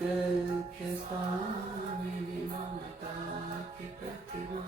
के स्वामिनी ममता की प्रतिमा।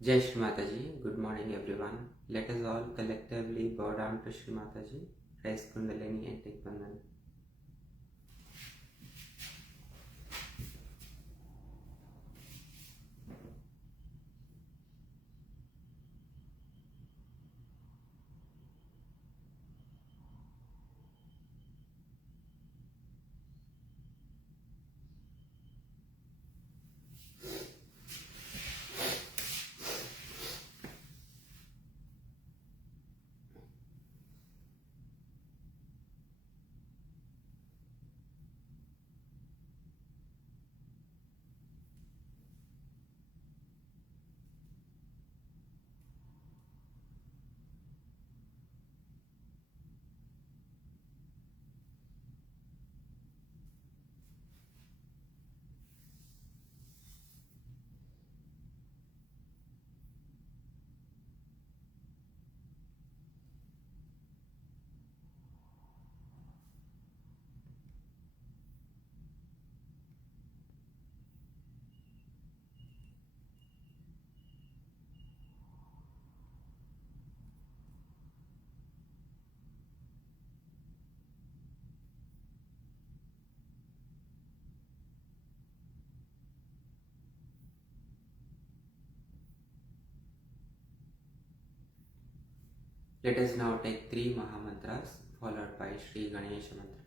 Jai Shri Mataji, good morning everyone. Let us all collectively bow down to Shri Mataji, raise Kundalini and take Bandhan. Let us now take three Mahamantras followed by Shri Ganesha Mantra.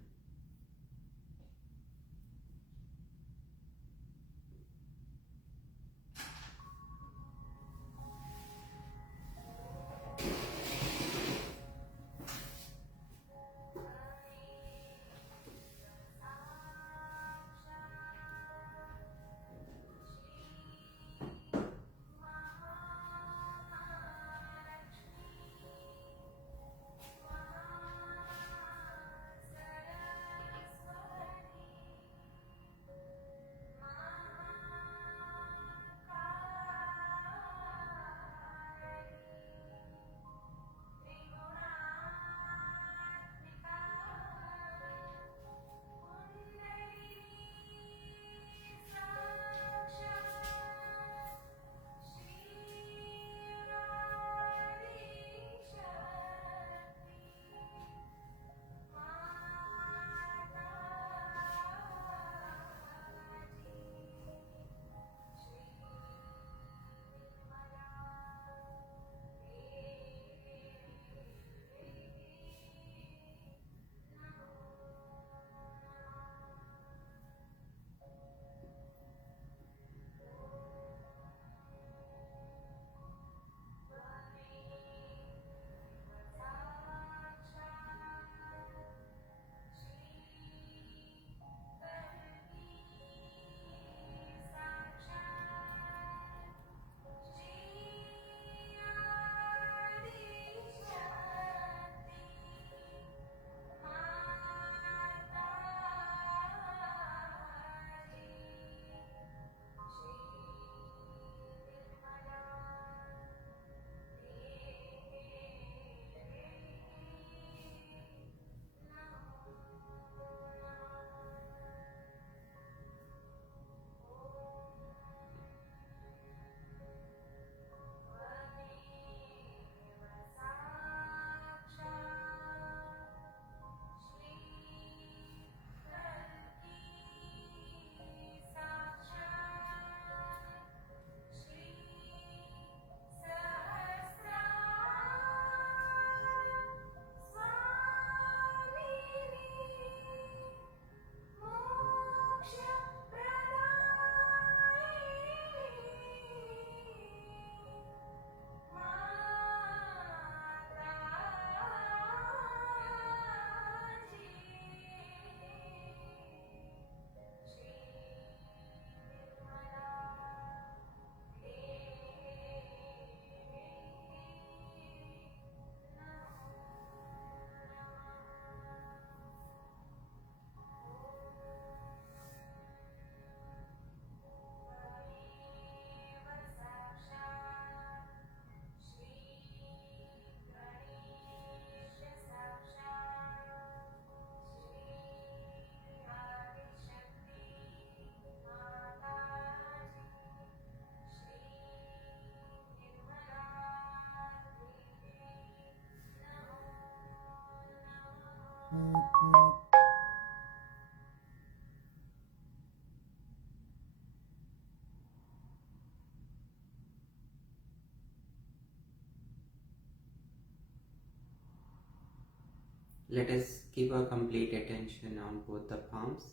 Let us keep our complete attention on both the palms.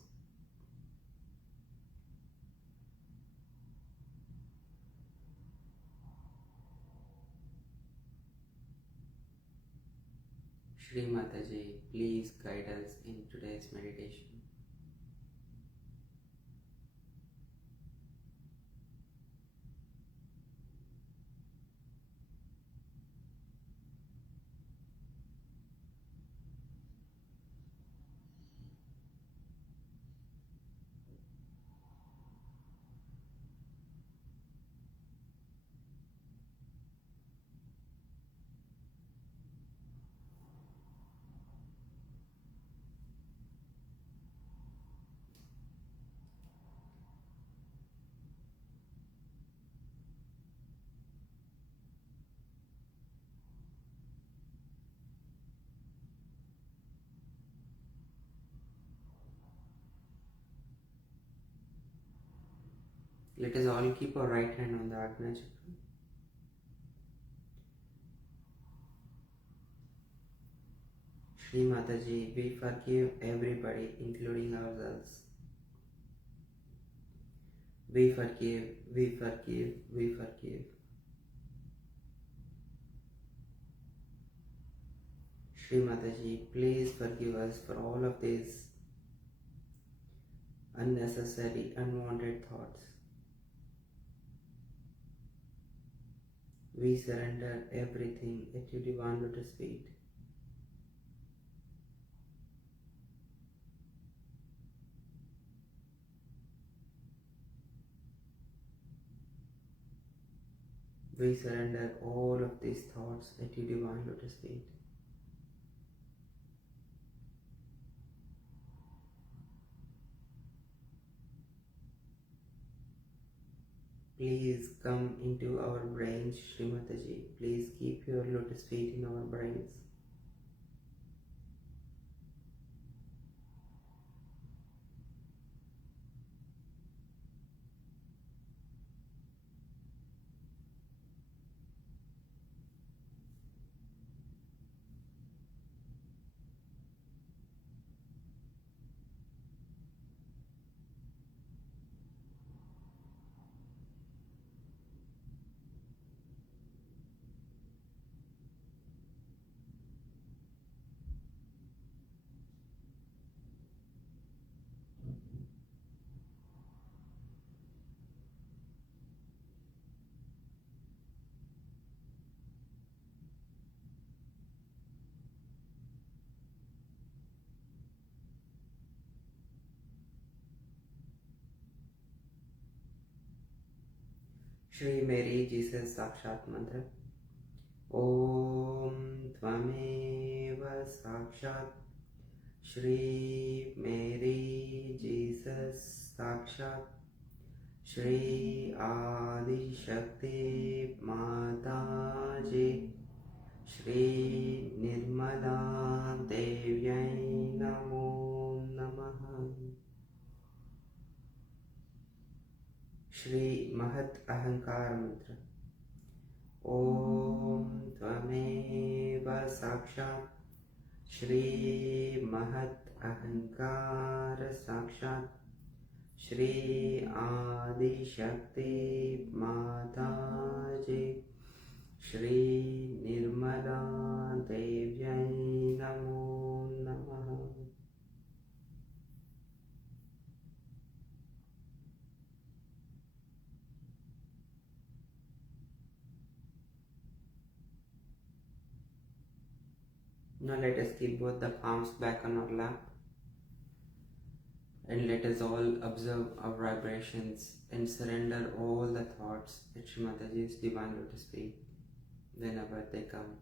Shri Mataji, please guide us in today's meditation. Let us all keep our right hand on the Ajna Chakra. Shri Mataji, we forgive everybody, including ourselves. We forgive, we forgive, we forgive. Shri Mataji, please forgive us for all of these unnecessary, unwanted thoughts. We surrender everything at your divine lotus feet. We surrender all of these thoughts at your divine lotus feet. Please come into our brains, Shri Mataji. Please keep your lotus feet in our brains. Shri Mary Jesus Sakshat Mantra. Om Tvameva Sakshat Shri Mary Jesus Sakshat Shri Adi Shakti Mataji Shri Nirmala Devyai Namo Namaha. Shri Mahat Ahankar Mantra. Om Tvameva Sakshat Shri Mahat Ahankar Sakshat Shri Adi Shakti Mataji Shri Nirmala Devyai Namo Namaha. Now let us keep both the palms back on our lap and let us all observe our vibrations and surrender all the thoughts at Shri Mataji's divine lotus feet whenever they come.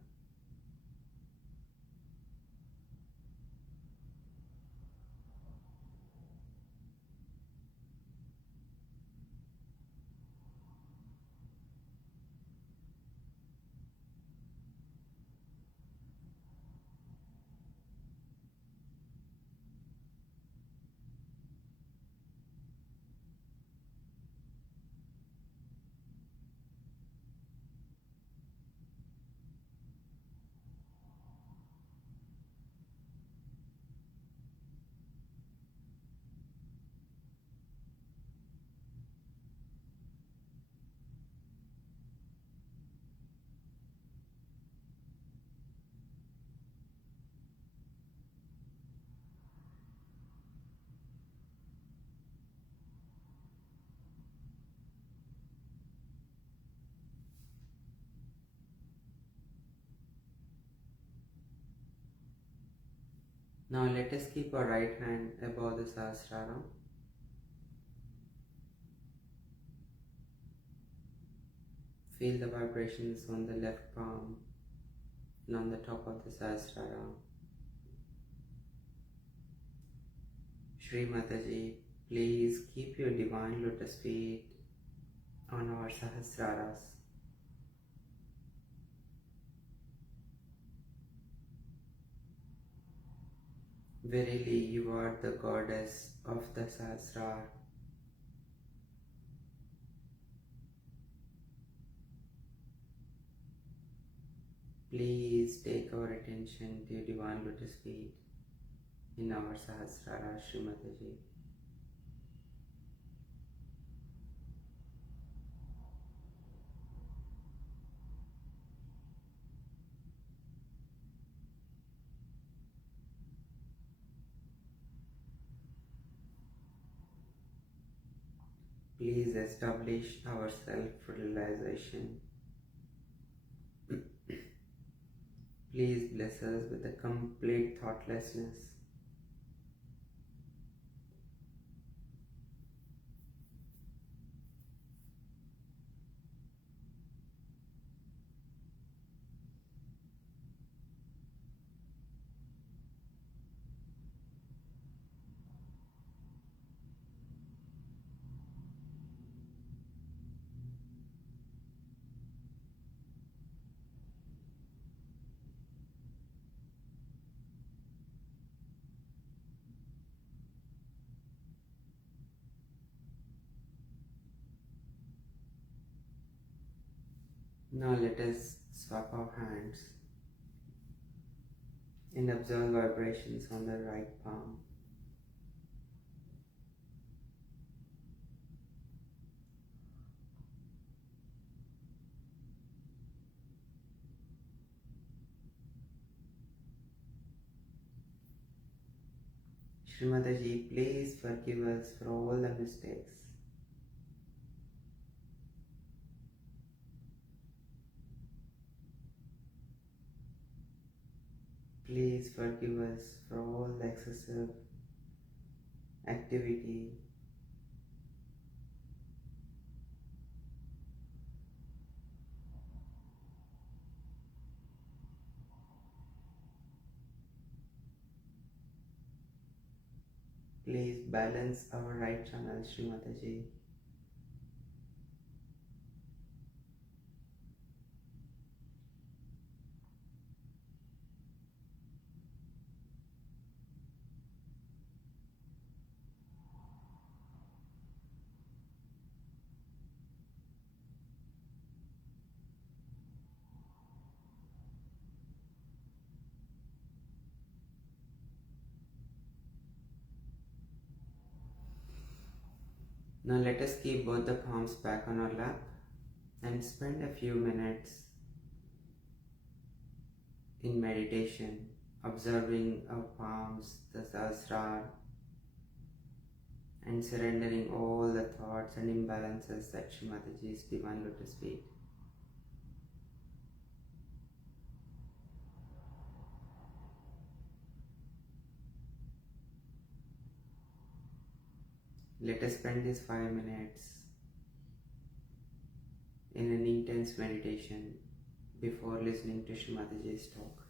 Now let us keep our right hand above the Sahasrara. Feel the vibrations on the left palm and on the top of the Sahasrara. Shri Mataji, please keep your divine lotus feet on our Sahasraras. Verily, you are the goddess of the Sahasrar. Please take our attention to your divine lotus feet in our Sahasrara, Shri Mataji. Please establish our self-realization. Please bless us with a complete thoughtlessness. Now let us swap our hands and observe vibrations on the right palm. Shri Mataji, please forgive us for all the mistakes. Please forgive us for all the excessive activity. Please balance our right channel, Shri Mataji. Now let us keep both the palms back on our lap and spend a few minutes in meditation, observing our palms, the Sahasrara, and surrendering all the thoughts and imbalances at Shri Mataji's divine lotus feet. Let us spend these 5 minutes in an intense meditation before listening to Shri Mataji's talk.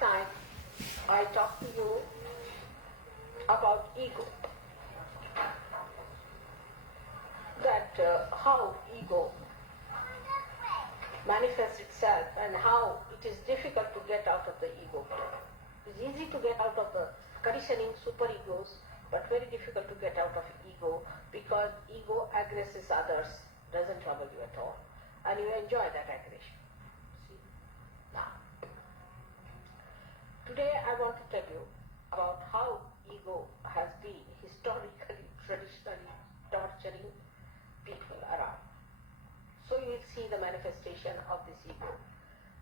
time I talked to you about ego. That how ego manifests itself and how it is difficult to get out of the ego. It's easy to get out of the conditioning superegos, but very difficult to get out of ego because ego aggresses others, doesn't trouble you at all, and you enjoy that aggression. See? Now, today I want to tell you about how ego has been historically, traditionally torturing people around. So you will see the manifestation of this ego,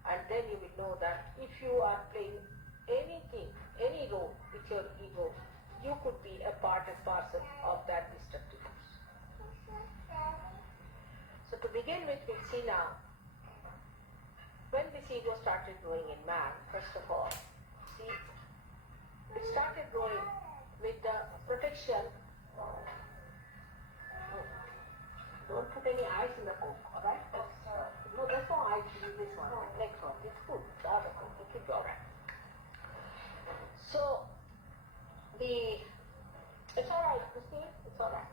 and then you will know that if you are playing anything, any role with your ego, you could be a part and parcel of that destructive force. So to begin with, we'll see now, when this ego started growing in man, first of all, see, it started growing with the protection. Don't put any ice in the coke, alright? No, there's no ice in this one. Next one, it's good. The other coke, it will be alright. So, it's alright, Christine, it's alright.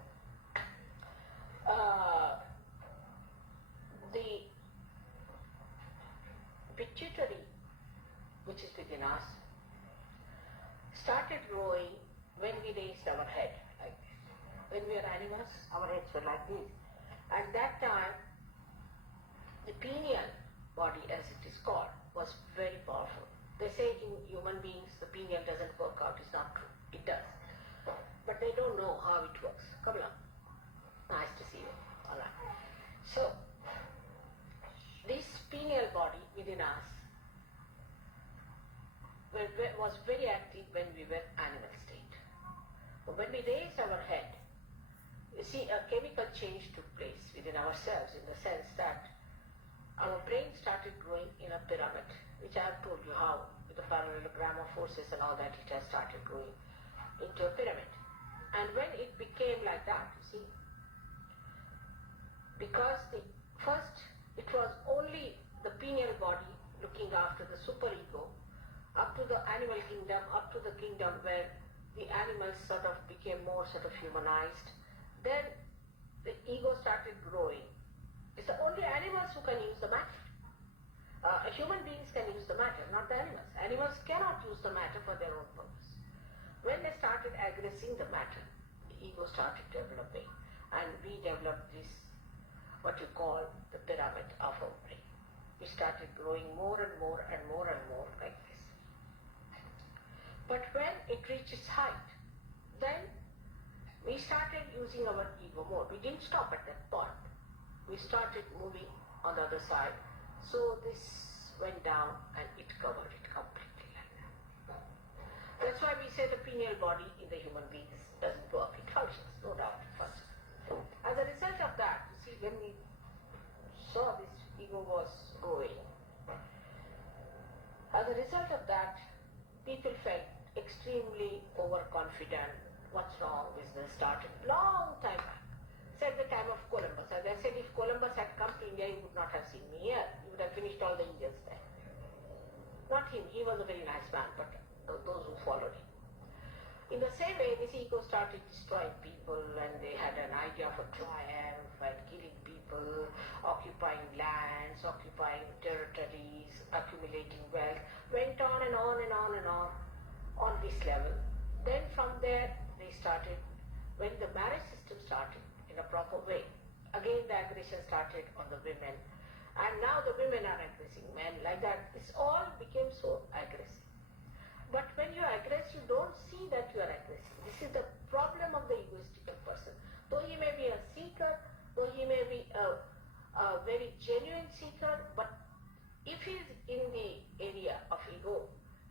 The pituitary, which is within us, started growing when we raised our head like this. When we were animals, our heads were like this. At that time, the pineal body, as it is called, was very powerful. They say in human beings the pineal doesn't work out. It's not true. It does. But they don't know how it works. Come along. Nice to see you. All right. So, this pineal body within us was very active when we were animal state. But when we raised our head, you see, a chemical change took place within ourselves in the sense that our brain started growing in a pyramid, which I have told you how, with the parallelogram of forces and all that, it has started growing into a pyramid. And when it became like that, you see, because first it was only the pineal body looking after the superego, up to the animal kingdom, up to the kingdom where the animals sort of became more sort of humanized. Then the ego started growing. It's the only animals who can use the matter. Human beings can use the matter, not the animals. Animals cannot use the matter for their own purpose. When they started aggressing the matter, the ego started developing, and we developed this, what you call the pyramid of our brain. We started growing more and more and more and more like this. But when it reaches height, then we started using our ego more. We didn't stop at that point. We started moving on the other side. So this went down and it covered it completely like that. That's why we say the pineal body in the human beings doesn't work. It functions, no doubt it functions. As a result of that, you see, when we saw this ego was growing, as a result of that, people felt extremely overconfident. What's wrong? Business started long time back. Said the time of Columbus. As I said, if Columbus had come to India, he would not have seen me here. He would have finished all the Indians there. Not him. He was a very nice man, but those who followed him. In the same way, this ego started destroying people, and they had an idea of a triumph and killing people, occupying lands, occupying territories, accumulating wealth. Went on and on and on and on this level. Then from there, they started, when the marriage system started in a proper way, again the aggression started on the women, and now the women are aggressing men like that. This all became so aggressive. But when you aggress, you don't see that you are aggressive. This is the problem of the egoistical person. Though he may be a seeker, though he may be a very genuine seeker, but if he is in the area of ego,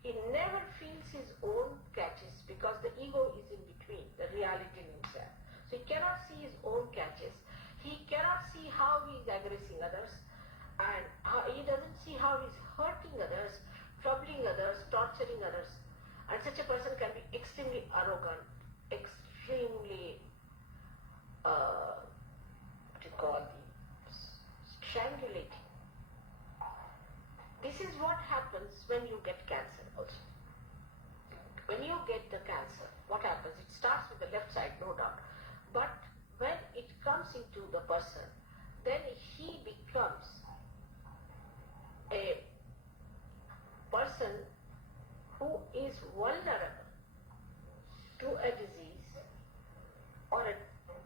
he never feels his own catches because the ego is in between, the reality in himself. So he cannot see his own catches. He cannot see how he is aggressing others, and he doesn't see how he is hurting others, troubling others, torturing others. And such a person can be extremely arrogant, extremely, strangulating. This is what happens when you get cancer also. the cancer, what happens? It starts with the left side, no doubt. But when it comes into the person, then he becomes a person who is vulnerable to a disease, or a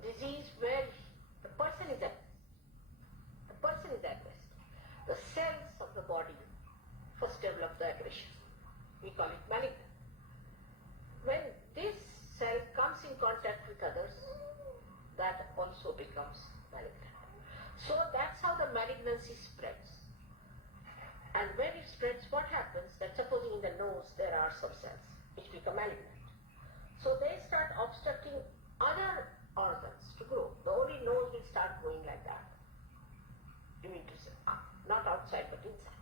disease where the person is at risk. The cells of the body first develop the aggression. We call it malignant. When this cell comes in contact with others, that also becomes malignant. So that's how the malignancy spreads. And when it spreads, what happens? That supposing in the nose there are some cells which become malignant. So they start obstructing other organs to grow. The only nose will start going like that. You mean to say, not outside but inside.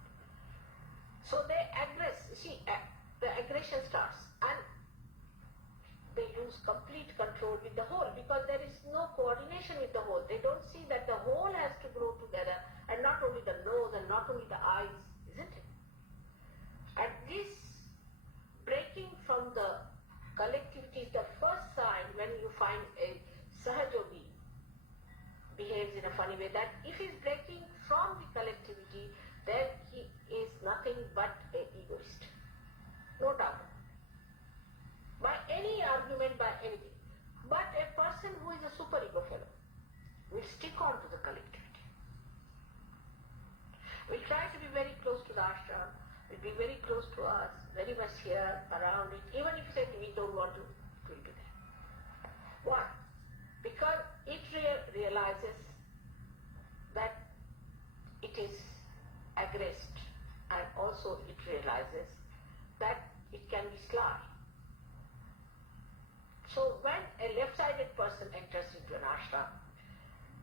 So they aggress. See, the aggression starts, and they lose complete control with the whole, because there is no coordination with the whole. They don't see that the whole has to grow together, and not only the nose and not only the eyes, isn't it? And this breaking from the collectivity is the first sign when you find a Sahaja behaves in a funny way, that if he's breaking from the collectivity, then he is nothing but an egoist. No doubt. By any argument, by anything. But a person who is a super ego fellow will stick on to the collectivity. Will try to be very close to the ashram, will be very close to us, very much here, around it. Even if say we don't want to, it will be there. Why? Because it realizes that it is aggressed, and also it realizes that it can be sly. So when a left-sided person enters into an ashram,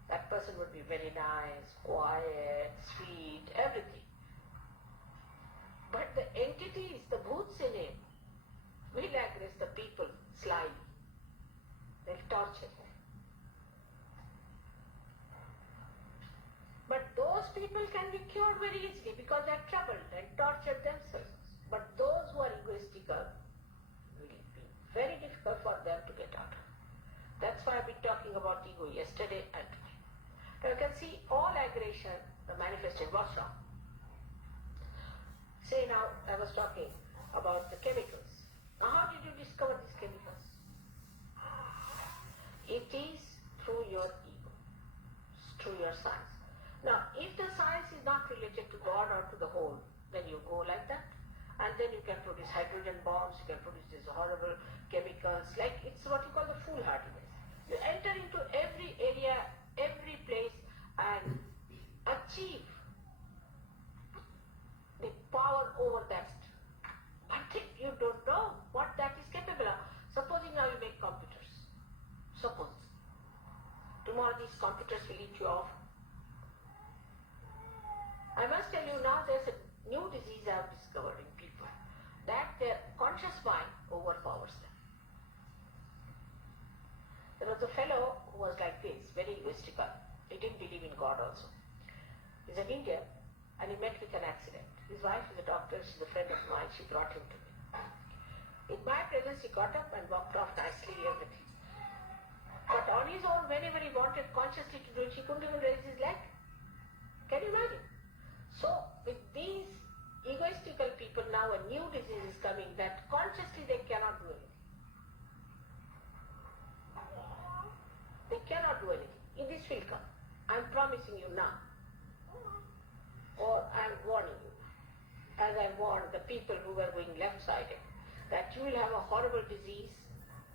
that person would be very nice, quiet, sweet, everything. But the entities, the bhoots in him, will aggress the people slyly. They'll torture them. But those people can be cured very easily because they're troubled and tortured themselves. But those who are egoistical, will be very difficult for them to get out of. That's why I've been talking about ego yesterday and today. Now you can see all aggression, the manifestation, what's wrong? Say now, I was talking about the chemicals. Now how did you discover these chemicals? It is through your ego, through your science. Now, if the science is not related to God or to the whole, then you go like that. And then you can produce hydrogen bombs, you can produce these horrible chemicals, like it's what you call the foolhardiness. You enter into every area, every place, and achieve the power over that. But you don't know what that is capable of. Supposing now you make computers. Suppose. Tomorrow these computers will eat you off. I must tell you now there's a new disease I have discovered in people, that their conscious mind overpowers them. There was a fellow who was like this, very egoistical. He didn't believe in God also. He's an Indian, and he met with an accident. His wife is a doctor, she's a friend of mine, she brought him to me. In my presence, he got up and walked off nicely, everything. But on his own, whenever he wanted consciously to do it, he couldn't even raise his leg. Can you imagine? So, with these egoistical people, now a new disease is coming that consciously they cannot do anything. They cannot do anything. This will come. I'm promising you now. Or I'm warning you. As I warned the people who were going left-sided, that you will have a horrible disease,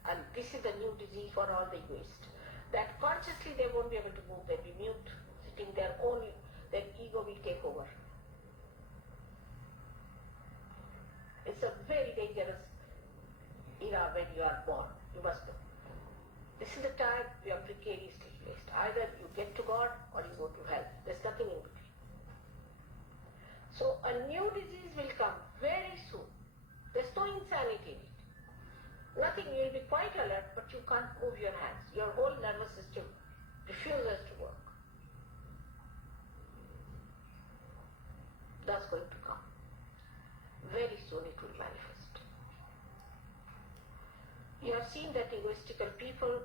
and this is the new disease for all the egoists. That consciously they won't be able to move, they'll be mute, sitting there only. Their ego will take over. It's a very dangerous era when you are born. You must know. This is the time you are precariously placed. Either you get to God or you go to hell. There's nothing in between. So a new disease will come very soon. There's no insanity in it. Nothing, you will be quite alert, but you can't move your hands. Your whole nervous system refuses to work. That's going to come. Very soon it will manifest. You have seen that egoistical people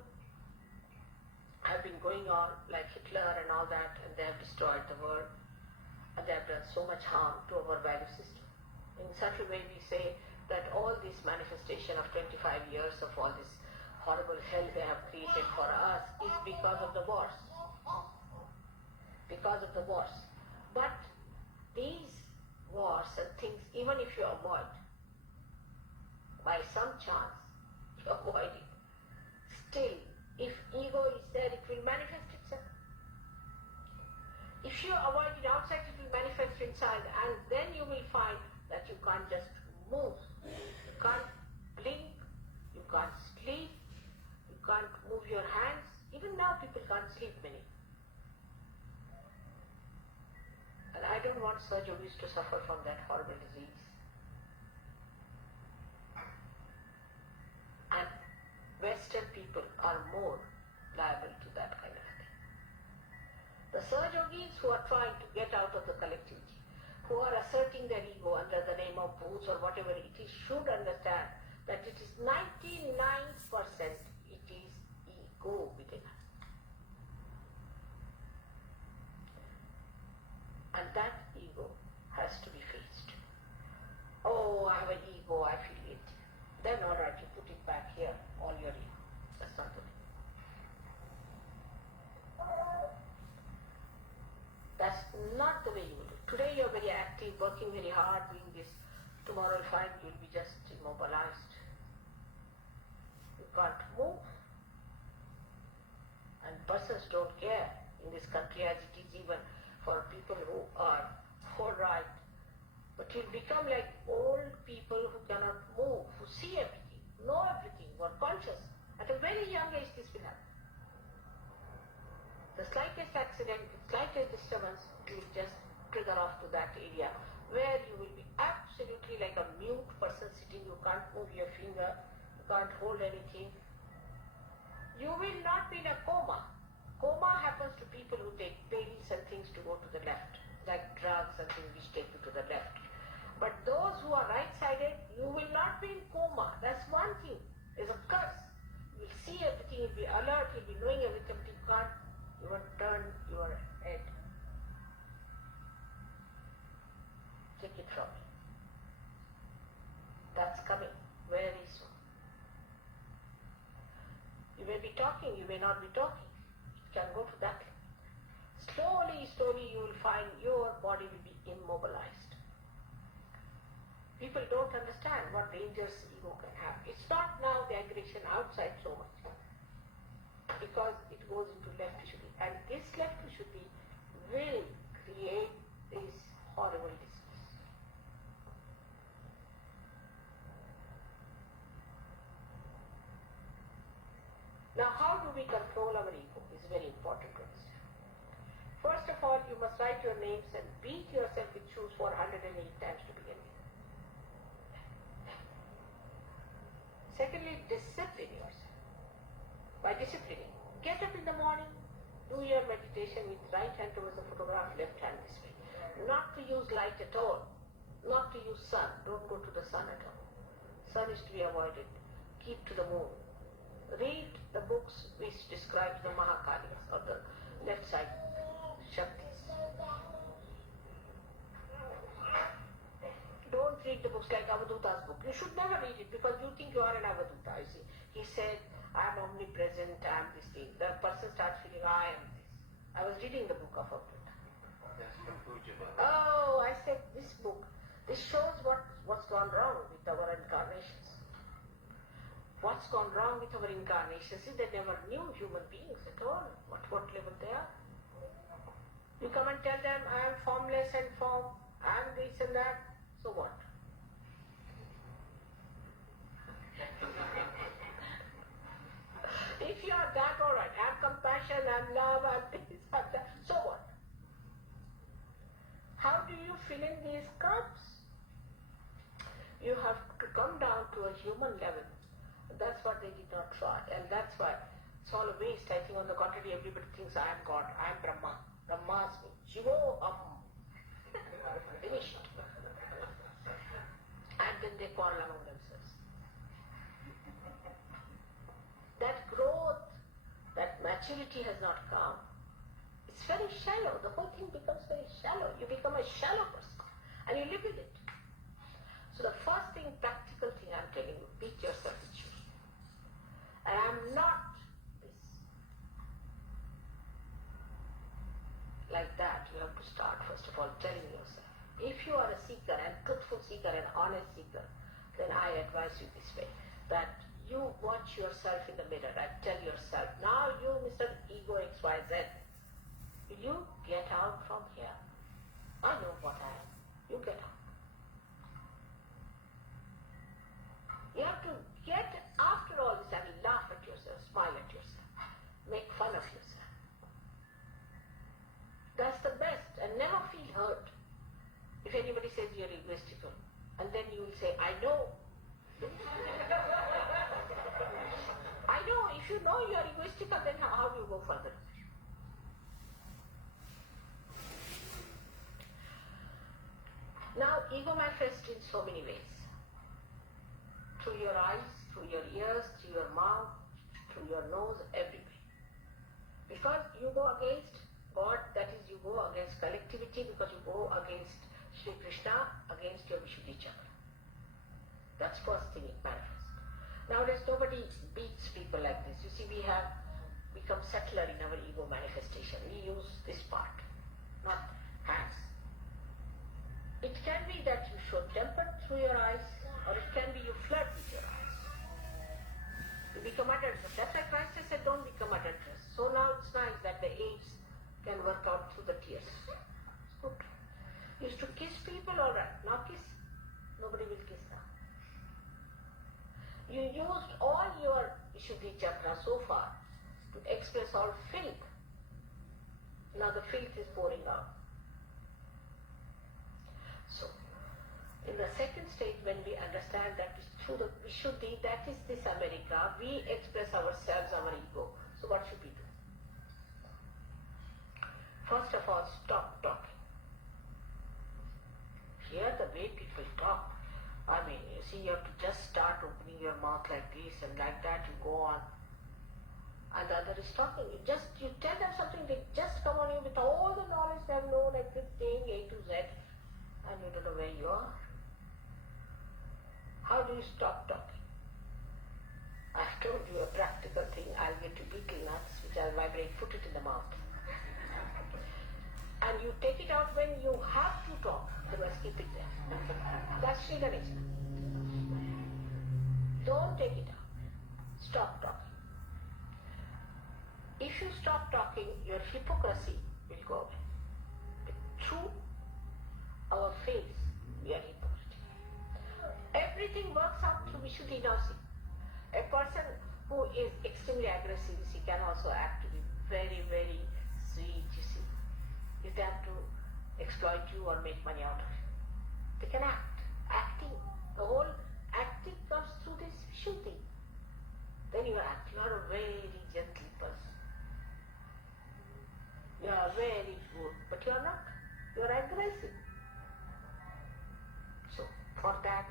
have been going on like Hitler and all that, and they have destroyed the world, and they have done so much harm to our value system. In such a way we say that all this manifestation of 25 years of all this horrible hell they have created for us is because of the wars. Because of the wars. But these wars and things, even if you avoid, by some chance, you avoid it, still, if ego is there, it will manifest itself. If you avoid it outside, it will manifest inside, and then you will find that you can't just move. You can't blink, you can't sleep, you can't move your hands. Even now people can't sleep many. And I don't want surgeries to suffer from that horrible disease. And Western people are more liable to that kind of thing. The surge yogis who are trying to get out of the collectivity, who are asserting their ego under the name of booze or whatever it is, should understand that it is 99% it is ego within us. And that ego has to be faced. Oh, I have an ego, I feel it. Then alright, you put it back here, all your ego. That's not the thing. That's not the way you will do it. Today you're very active, working very hard, doing this. Tomorrow you'll find you'll be just immobilized. You can't move. And persons don't care in this country as it is even for people who are forthright. But you'll become like old people who cannot move, who see everything, know everything, who are conscious. At a very young age this will happen. The slightest accident, the slightest disturbance will just trigger off to that area where you will be absolutely like a mute person sitting, you can't move your finger, you can't hold anything. You will not be in a coma. Coma happens to people who take pills and things to go to the left, like drugs and things which take you to the left. But those who are right-sided, you will not be in coma. That's one thing. It's a curse. You will see everything, you'll be alert, you'll be knowing everything, but you can't even turn your head. Take it from me. That's coming very soon. You may be talking, you may not be talking. It can go to that. Slowly, slowly you will find your body will be immobilized. People don't understand what dangers ego can have. It's not now the aggression outside so much, because it goes into left Vishuddhi. And this left Vishuddhi will create this horrible disease. Now how do we control our ego is very important to understand. First of all, you must write your names and beat yourself with shoes for 108 times to begin with. Secondly, discipline yourself. By disciplining, get up in the morning, do your meditation with right hand towards the photograph, left hand this way. Not to use light at all. Not to use sun. Don't go to the sun at all. Sun is to be avoided. Keep to the moon. Read the books which describe the Mahakalis or the left side Shaktis. Don't read the books like Avaduta's book. You should never read it because you think you are an Avaduta. You see, he said, I am omnipresent, I am this thing. The person starts feeling, I am this. I was reading the book of Avaduta. Oh, I said, this book, this shows what's gone wrong with our incarnations. What's gone wrong with our incarnations is they never knew human beings at all, what level they are. You come and tell them, I am formless and form, I am this and that, so what? If you are that, alright, I am compassion, I am love, I am this, I am that, so what? How do you fill in these cups? You have to come down to a human level. That's what they did not try, and that's why it's all a waste. I think on the contrary, everybody thinks I am God, I am Brahma. Brahma's me. Jivo Aham. Finished. And then they quarrel among themselves. deity has not come, it's very shallow. The whole thing becomes very shallow. You become a shallow person and you live with it. So the first thing, practical thing I'm telling you, beat yourself with shoes. And I'm not this. Like that, you have to start first of all telling yourself. If you are a seeker and truthful seeker and honest seeker, then I advise you this way, that you watch yourself in the mirror and tell yourself, now you, Mr. Ego XYZ, you get out from here. I know what I am. You get out. You have to get after all this and laugh at yourself, smile at yourself, make fun of yourself. That's the best, and never feel hurt if anybody says you're egoistical. And then you will say, I know. I know. If you know you're egoistical, then how do you go further? Now, ego manifests in so many ways. Through your eyes, through your ears, through your mouth, through your nose, everywhere. Because you go against God, that is, you go against collectivity, because you go against Shri Krishna, against your Vishuddhi chakra. That's first thing it manifests. Nowadays, nobody beats people like this. You see, we have become settler in our ego manifestation. We use this part, not hands. It can be that you show temper through your eyes, or it can be you flirt with your eyes. You become adulterous. That's why Christ has said, don't become adulterous. So now it's nice that the AIDS can work out through the tears. It's good. You used to kiss people, all right. Now kiss. Nobody will kiss now. You used all your Vishuddhi chakra so far to express all filth. Now the filth is pouring out. So, in the second stage, when we understand that through the Vishuddhi, that is this America, we express ourselves, our ego. So what should we do? First of all, stop talking. Here the way people talk, I mean, you see, you have to just start opening your mouth like this, and like that you go on. And the other is talking. You tell them something, they just come on you with all the knowledge they know, like this thing A to Z, and you don't know where you are. How do you stop talking? I've told you a practical thing. I'll get you beetle nuts, which I'll vibrate, put it in the mouth. And you take it out when you have to talk, otherwise keep it there. That's Sri Ganesha. Don't take it out. Stop talking. If you stop talking, your hypocrisy will go away. Through our face, we are hypocrite. Everything works out through Vishuddhi now. See, a person who is extremely aggressive, he can also act to be very, very sweet, you see. If they have to exploit you or make money out of you, they can act. Acting, the whole acting comes through this Vishuddhi. Then you act. You are a very gentle person. You are very good, but you are not. You are aggressive. So, for that,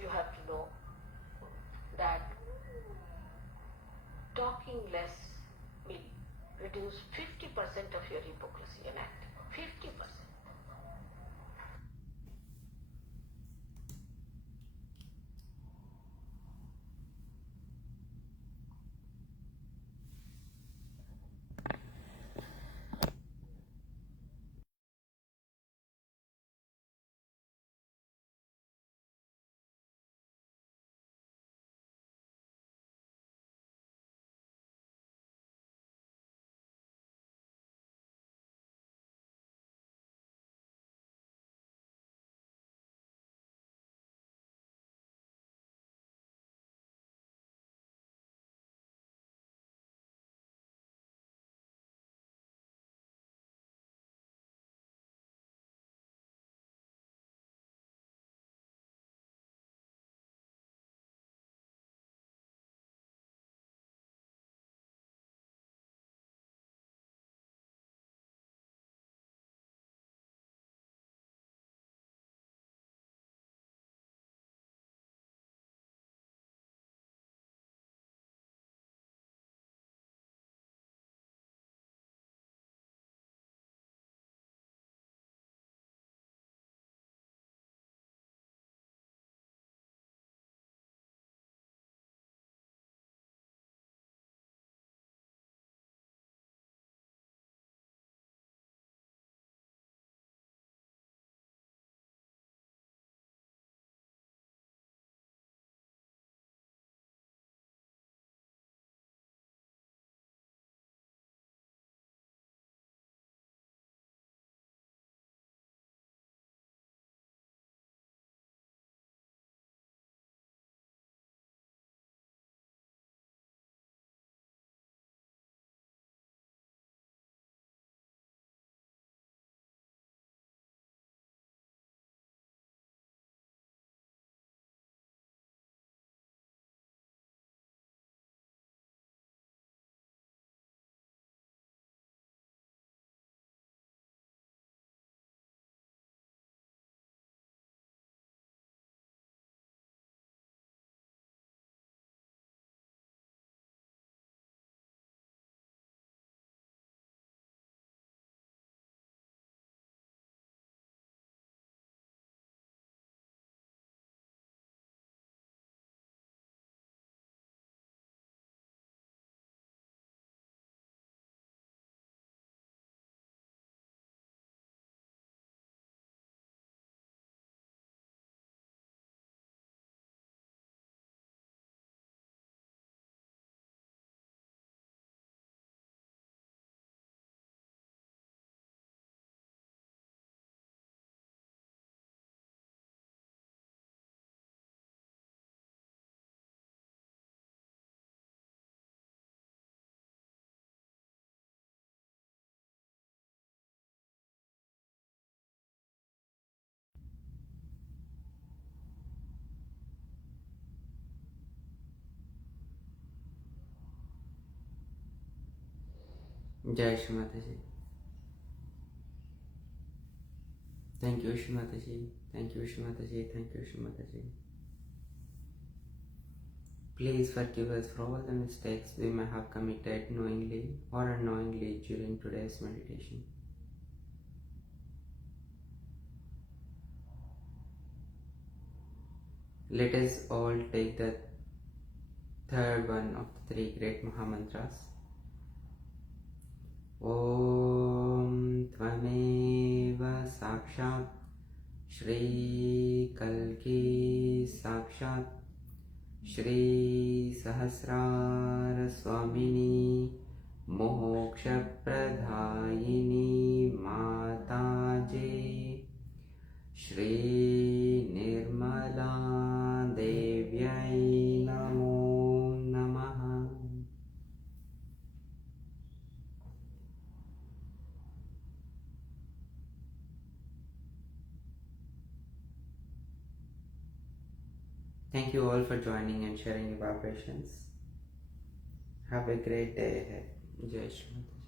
you have to know that talking less will reduce 50% of your hypocrisy and acting. 50%. Jai Shri Mataji. Thank you, Shri Mataji. Thank you, Shri Mataji. Thank you, Shri Mataji. Please forgive us for all the mistakes we may have committed knowingly or unknowingly during today's meditation. Let us all take the third one of the three great Mahamantras. Om Tvameva Sakshat Shri Kalki Sakshat Shri Sahasrara Swamini Moksha Pradhayini Mataji Shri Nirmala Devyai Namo Namaha. Thank you all for joining and sharing your vibrations. Have a great day ahead. Jai Shri Mataji.